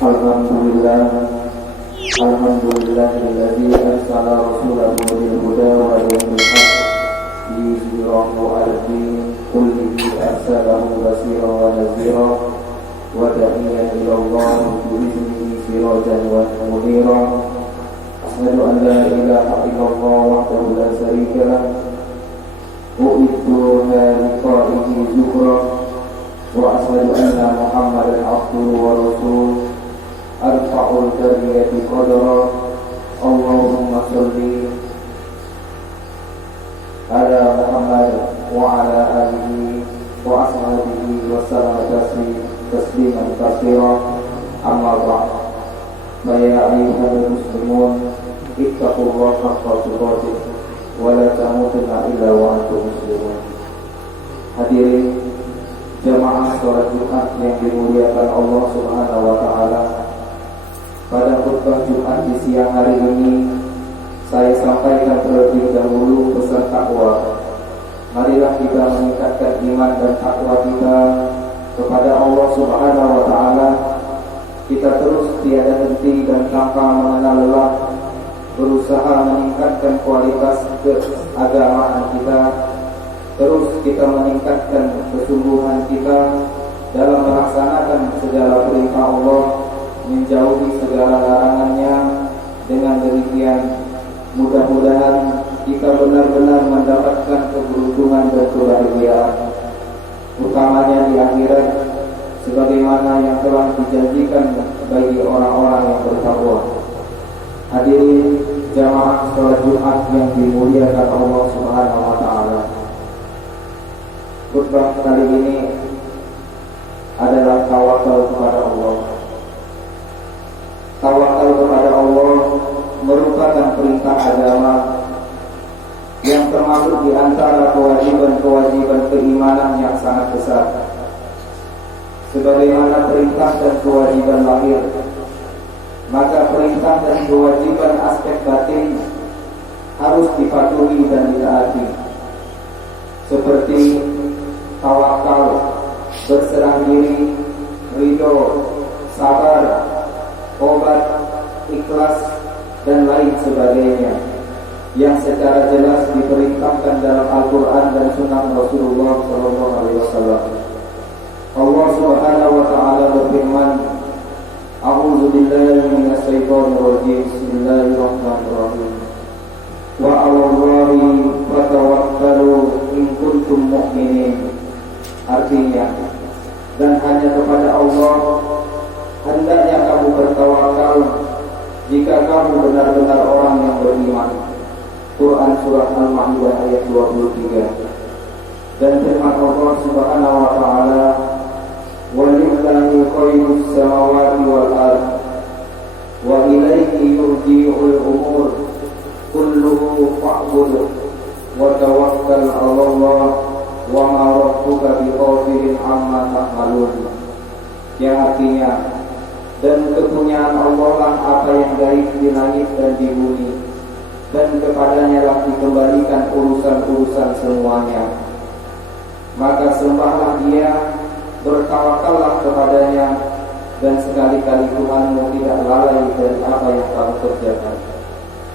Alhamdulillah, alhamdulillahilladzi arsala rasulahu bil huda wa dinil haqq liyudhhirahu 'alal dini kullihi arsalahu bashiran wa nadhira wa da'iyan ila Allah bi'iznihi sirajan wa munira. Asyhadu an la ilaha illallah wahdahu la syarika lah wa idduha liqa'ihi zuhra wa asyhadu anna Muhammadan abduhu wa rasuluh arfa'ul dariyati qadara. Allahumma sholli ala Muhammad wa ala alihi wa ashabihi wa sallam tasliman katsira. Amma ba'd. Ya ayyuhal muslimun, ittaqullaha haqqa tuqatih wa la tamutunna illa wa antum muslimun. Hadirin jamaah salat Jumat yang dimuliakan Allah Subhanahu wa taala, pada khutbah Jumat di siang hari ini saya sampaikan terlebih dahulu pesan takwa. Marilah kita meningkatkan iman dan takwa kita kepada Allah Subhanahu wa taala. Kita terus tiada henti dan tanpa mengenal lelah berusaha meningkatkan kualitas keagamaan kita. Terus kita meningkatkan kesungguhan kita dalam melaksanakan segala perintah Allah, menjauhi segala larangannya. Dengan demikian mudah-mudahan kita benar-benar mendapatkan keberuntungan dan kebahagiaan, utamanya di akhirat, sebagaimana yang telah dijanjikan bagi orang-orang yang bertakwa. Hadirin jamaah salat Jumat yang dimuliakan Allah Subhanahu wa taala, khutbah kali ini adalah tawakal kepada Allah. Tawakal kepada Allah merupakan perintah agama yang termasuk di antara kewajiban-kewajiban keimanan yang sangat besar. Sebagaimana perintah dan kewajiban lahir, maka perintah dan kewajiban aspek batin harus dipatuhi dan ditaati. Seperti tawakal, berserah diri, ridho, sabar, obat, ikhlas, dan lain sebagainya, yang secara jelas diperintahkan dalam Al-Quran dan Sunnah Rasulullah SAW. Allah Subhanahu wa taala berfirman, A'udzu billahi minasy syaithanir rajim. Bismillahirrahmanirrahim. Wa 'alallahi fatawakkalu in kuntum mu'minin. Artinya, dan hanya kepada Allah hendaknya kamu bertawakal jika kamu benar-benar orang yang beriman. Quran surah Al-Maidah ayat 23. Dan firman Allah Subhanahu wa taala, walillahi ghaibus samawati wal ardh wa ilaihi yurji'ul umur kulluhu fa'bud wa tawakkal 'ala Allah wa ma rabbuka bighafilin 'amma ta'malun. Yang artinya, dan kepunyaan Allah lah apa yang gaib di langit dan di bumi, dan kepadanya lah dikembalikan urusan-urusan semuanya. Maka sembahlah Dia, bertawakallah kepadanya, dan sekali-kali Tuhanmu tidak lalai dari apa yang kamu kerjakan.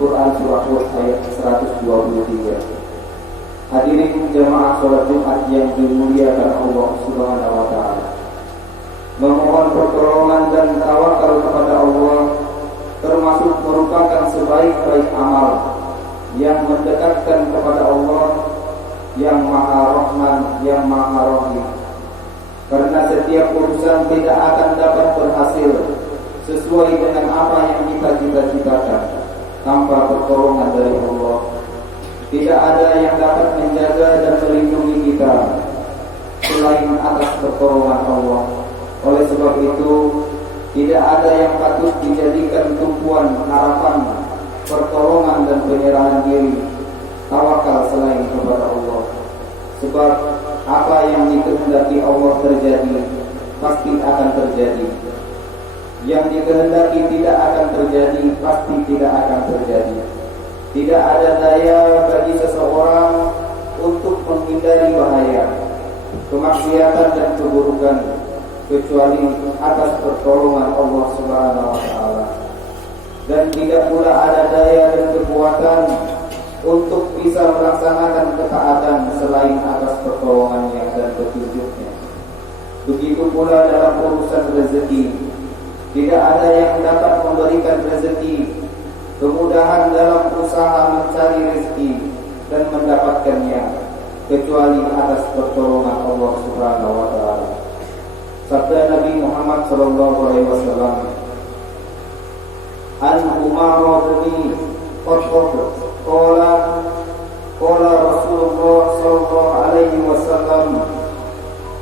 Quran surah Hud ayat 123. Hadirin jamaah salat Jumat yang dimuliakan Allah Subhanahu wa taala, memohon pertolongan dan tawakal kepada Allah termasuk merupakan sebaik-baik amal yang mendekatkan kepada Allah yang Maha Rahman, yang Maha Rahim. Karena setiap urusan tidak akan dapat berhasil sesuai dengan apa yang kita cita-citakan tanpa pertolongan dari Allah. Tidak ada yang dapat menjaga dan melindungi kita selain atas pertolongan Allah. Oleh sebab itu, tidak ada yang patut dijadikan tumpuan harapan, pertolongan dan penyerahan diri, tawakal selain kepada Allah. Sebab apa yang dikehendaki Allah terjadi, pasti akan terjadi. Yang dikehendaki tidak akan terjadi, pasti tidak akan terjadi. Tidak ada daya bagi seseorang untuk menghindari bahaya, kemaksiatan dan keburukan, kecuali atas pertolongan Allah Subhanahu wa taala. Dan tidak pula ada daya dan kekuatan untuk bisa melaksanakan ketaatan selain atas pertolongannya dan petunjuknya. Begitu pula dalam urusan rezeki, tidak ada yang dapat memberikan rezeki, kemudahan dalam usaha mencari rezeki dan mendapatkannya kecuali atas pertolongan Allah Subhanahu wa taala. Sabda Nabi Muhammad sallallahu alaihi wasallam, An Umar bin Khattab qala Rasulullah sallallahu alaihi wasallam,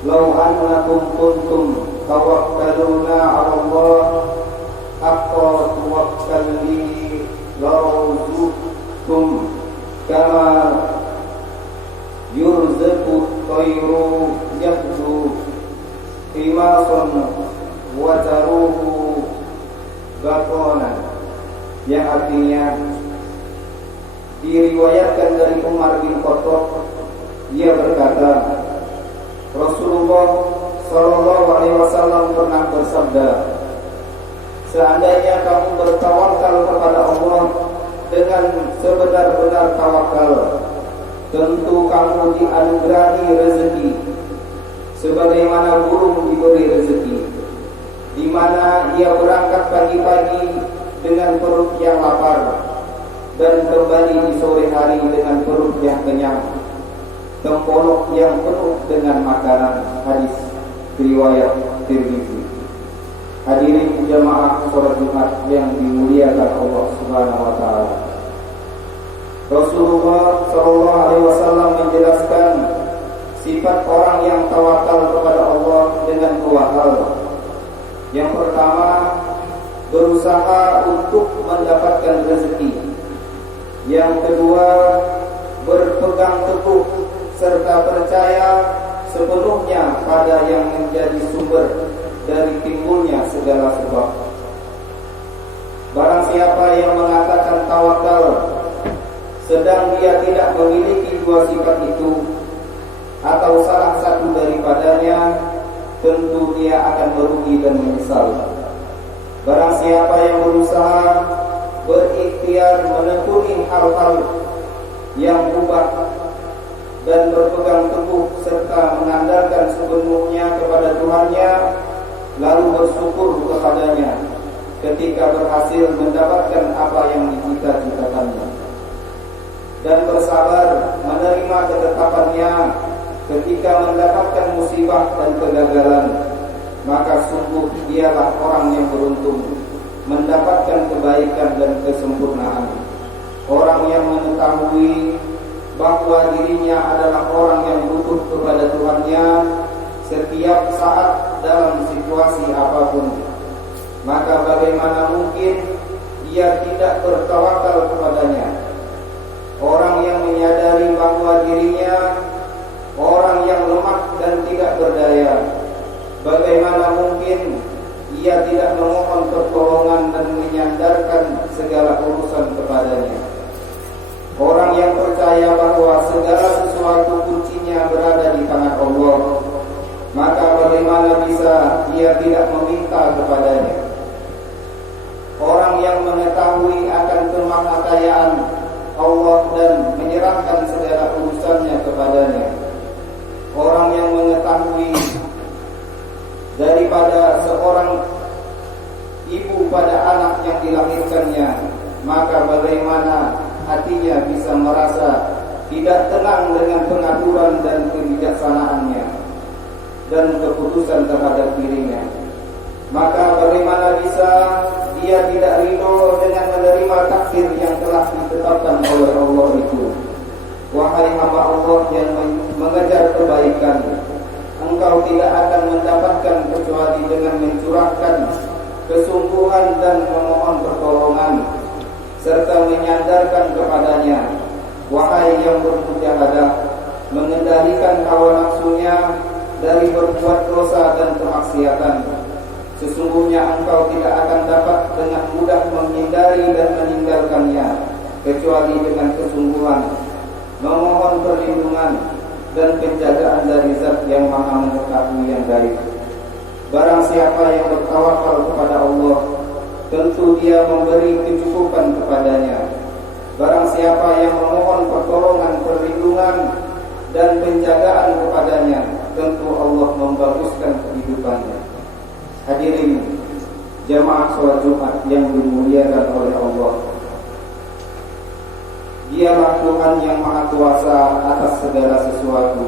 law annakum kuntum tawakkaluna 'ala Allah haqqa tawakkalihi lawzukum kama yurzaqu tayru yaqdu himasun wa taruhu baqonan, yang artinya diriwayatkan dari Umar bin Khattab, ia berkata, Rasulullah sallallahu alaihi wasallam pernah bersabda, seandainya kamu bertawakal kepada Allah dengan sebenar-benar tawakal, tentu kamu dianugerahi rezeki sebagaimana burung diberi rezeki, di mana ia berangkat pagi-pagi dengan perut yang lapar dan kembali di sore hari dengan perut yang kenyang, tempolok yang penuh dengan makanan. Hadis riwayat Tirmizi. Hadirin jamaah salat Jumat yang dimuliakan Allah Subhanahu wa taala. Rasulullah sallallahu alaihi wasallam menjelaskan sifat orang yang tawakal kepada Allah dengan dua hal. Yang pertama, berusaha untuk mendapatkan rezeki. Yang kedua, berpegang teguh serta percaya sepenuhnya pada yang menjadi sumber dari timbulnya segala sebab. Barang siapa yang mengatakan tawakal sedang dia tidak memiliki dua sifat itu atau salah satu daripadanya, tentu dia akan merugi dan menyesal. Barang siapa yang berusaha berikhtiar menekuni hal-hal yang mubah dan berpegang teguh serta mengandalkan sepenuhnya kepada Tuhannya, lalu bersyukur kepadanya ketika berhasil mendapatkan apa yang dicita-citakannya, dan bersabar menerima ketetapannya ketika mendapatkan musibah dan kegagalan, maka sungguh dialah orang yang beruntung mendapatkan kebaikan dan kesempurnaan. Orang yang mengetahui bahwa dirinya adalah orang yang butuh kepada Tuhannya setiap saat dalam situasi apapun, maka bagaimana mungkin ia tidak bertawakal kepadanya. Orang yang menyadari bahwa dirinya orang yang lemah dan tidak berdaya, bagaimana mungkin ia tidak memohon pertolongan dan menyandarkan segala urusan kepadanya. Orang yang percaya bahwa segala sesuatu kuncinya berada di tangan Allah, maka bagaimana bisa ia tidak meminta kepadanya. Orang yang mengetahui akan kemahakayaan Allah dan menyerahkan segala urusannya kepadanya. Orang yang mengetahui daripada seorang ibu pada anak yang dilahirkannya, maka bagaimana hatinya bisa merasa tidak tenang dengan pengaturan dan kebijaksanaannya dan keputusan terhadap dirinya. Maka bagaimana bisa dia tidak ridho dengan menerima takdir yang telah ditetapkan oleh Allah itu. Wahai hamba Allah yang mengejar kebaikan, engkau tidak akan mendapatkan kecuali dengan mencurahkan kesungguhan dan memohon pertolongan serta menyandarkan kepadanya. Wahai yang bermujahadah mengendalikan hawa nafsunya dari berbuat dosa dan kemaksiatan, sesungguhnya engkau tidak akan dapat dengan mudah menghindari dan meninggalkannya kecuali dengan kesungguhan, memohon perlindungan dan penjagaan dari Zat yang Maha Mengetahui yang gaib. Barang siapa yang bertawakal kepada Allah, tentu Dia memberi kecukupan kepadanya. Barang siapa yang memohon pertolongan, perlindungan dan penjagaan kepadanya, tentu Allah membaguskan kehidupannya. Hadirin jamaah sholat Jumat yang dimuliakan oleh Allah, Dialah Tuhan yang Maha Kuasa atas segala sesuatu.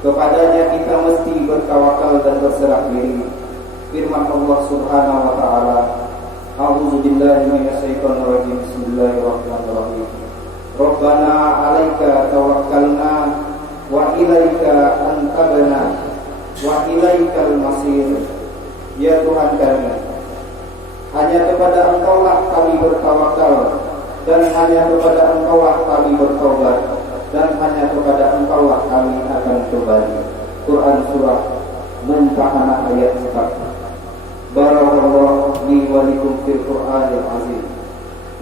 Kepadanya kita mesti bertawakal dan berserah diri. Firman Allah Subhanahu wa taala, A'udzu billahi minasyaitonir rajim. Bismillahirrahmanirrahim. Rabbana 'alaika tawakkalna wa ilaika anabna wa ilaikal masir. Ya Tuhan kami, hanya kepada Engkaulah kami bertawakal, dan hanya kepada Engkaulah kami bertobat, dan hanya kepada Engkaulah kami akan kembali. Quran surah Mumtahanah ayat 4. Barakallahu li wa lakum fil Qur'anil azim,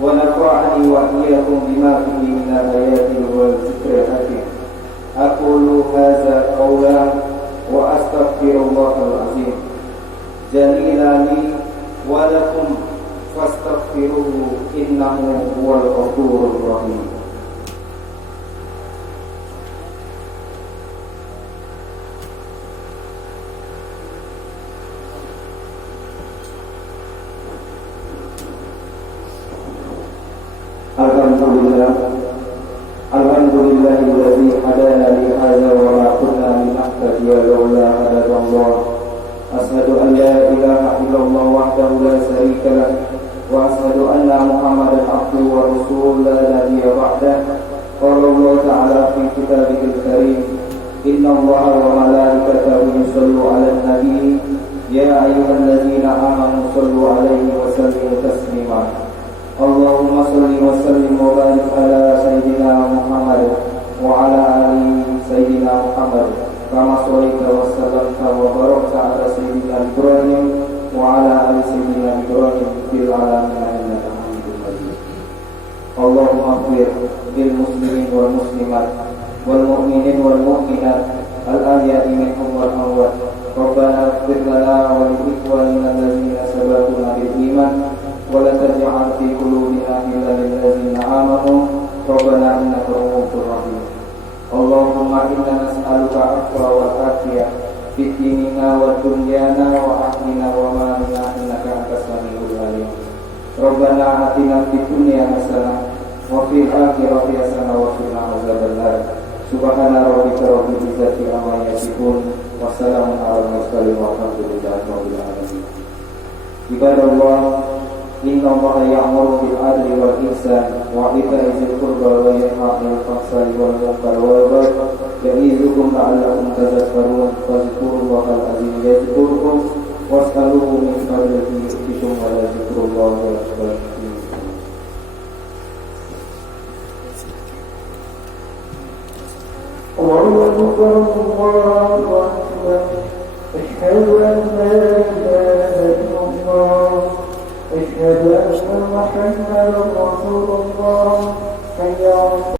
wa nafa'ani wa iyyakum bima fihi minal ayati wal dzikril hakim. Aqulu hadza qawlan wa astaghfirullahal azim jalilani wa lakum fastaghfiruhu innahu huwal ghafurur rahim. Alhamdulillahilladzi hadana li hadza wa ma kunna linahtadiya laula hadallah. Asyhadu an la ilaha illallah wahdahu la syarika lah wa asyhadu anna Muhammadan abduhu wa rasuluhu la nabiyya ba'dahu. Qala Allah ta'ala fi kitabihil karim, inna Allaha wa malaikatahu yusallu 'alan nabi ya ayyuhalladzina amanu sallu 'alaihi wa sallimu taslima. Allahumma salli wa sallim wa barik ala sayyidina Muhammad wa ala ali sayyidina Muhammad kama shallaita wa sallamta wa barakta ala sayyidina Ibrahim wa ala ali sayyidina Ibrahim fil alamin innaka Hamidum Majid. Allahumma ighfir lil muslimin wal muslimat wal mu'minin wal mu'minat al ahya'i minhum wal amwat. Rabbana ighfir lana wa li ikhwanina allazina sabaquna bil iman ولا تجعل في قلوبنا غلا للذين آمنوا ربنا إنك رؤوف رحيم. اللهم إنا نسألك العفو والعافية في ديننا ودنيانا وأهلنا ومالنا إنك أنت السميع العليم. ربنا آتنا في الدنيا حسنة وفي الآخرة حسنة وقنا عذاب النار. سبحان ربك رب العزة عما يصفون وسلام على المرسلين والحمد لله رب العالمين. Ibadallah, inna Allaha ya'muru bil adli wal ihsan wa ita'i dzil qurba wa yanha 'anil fahsya'i wal munkari wal baghi ya'izukum la'allakum tadhakkarun. Fadhkurullahal azim yadhkurkum was'aluhu min fadlihi yu'tikum wa la dzikrullahi akbar. Allahu akbar. Asyhadu an la ilaha illallah أشهد أن محمدا رسول الله. حي على